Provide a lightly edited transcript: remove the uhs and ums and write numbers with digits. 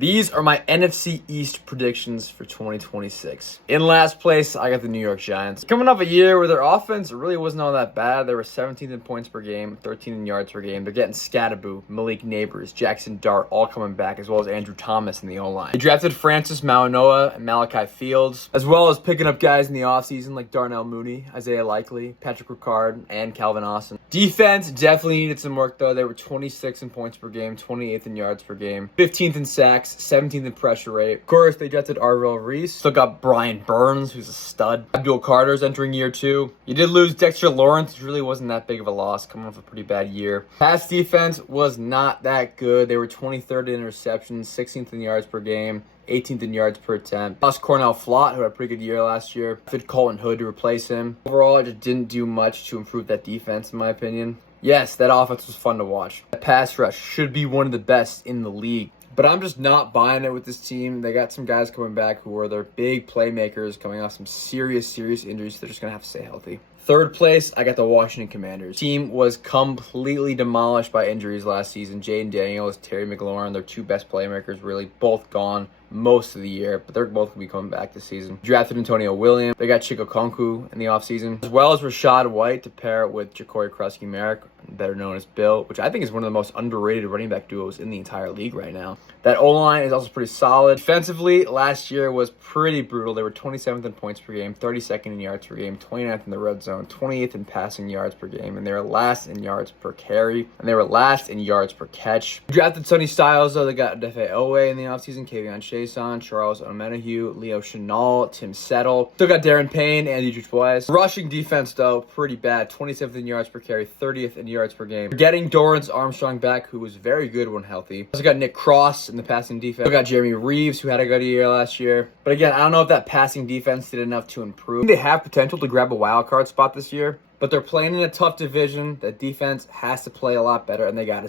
These are my NFC East predictions for 2026. In last place, I got the New York Giants. Coming off a year where their offense really wasn't all that bad. They were 17th in points per game, 13th in yards per game. They're getting Scattaboo, Malik Neighbors, Jackson Dart all coming back, as well as Andrew Thomas in the O-line. They drafted Francis Mauigoa and Malachi Fields, as well as picking up guys in the offseason like Darnell Mooney, Isaiah Likely, Patrick Ricard, and Calvin Austin. Defense definitely needed some work, though. They were 26th in points per game, 28th in yards per game, 15th in sacks, 17th in pressure rate. Of course, they drafted Arvell Reese. Still got Brian Burns, who's a stud. Abdul Carter's entering year 2. You did lose Dexter Lawrence, which really wasn't that big of a loss, coming off a pretty bad year. Pass defense was not that good. They were 23rd in interceptions, 16th in yards per game, 18th in yards per attempt. Lost Cornell Flott, who had a pretty good year last year. Fit Colton Hood to replace him. Overall, it just didn't do much to improve that defense, in my opinion. Yes, that offense was fun to watch. That pass rush should be one of the best in the league. But I'm just not buying it with this team. They got some guys coming back who are their big playmakers coming off some serious injuries. They're just going to have to stay healthy. Third place, I got the Washington Commanders. Team was completely demolished by injuries last season. Jaden Daniels, Terry McLaurin, their two best playmakers, really both gone most of the year, but they're both going to be coming back this season. Drafted Antonio Williams. They got Chico Konku in the offseason, as well as Rashad White to pair it with Ja'Cory Krusky-Merrick, better known as Bill, which I think is one of the most underrated running back duos in the entire league right now. That O-line is also pretty solid. Defensively, last year was pretty brutal. They were 27th in points per game, 32nd in yards per game, 29th in the red zone, 28th in passing yards per game, and they were last in yards per carry, and they were last in yards per catch. Drafted Sonny Styles, though. They got Defe Owe in the offseason, Kavion Chason, Charles Omenahue, Leo Chenal, Tim Settle. Still got Darren Payne and Andrew Boyce. Rushing defense, though, pretty bad. 27th in yards per carry, 30th in yards per game. Getting Dorrance Armstrong back, who was very good when healthy. Also got Nick Cross in the passing defense. Still got Jeremy Reeves, who had a good year last year. But again, I don't know if that passing defense did enough to improve. They have potential to grab a wild card spot this year, but they're playing in a tough division. The defense has to play a lot better, and they got to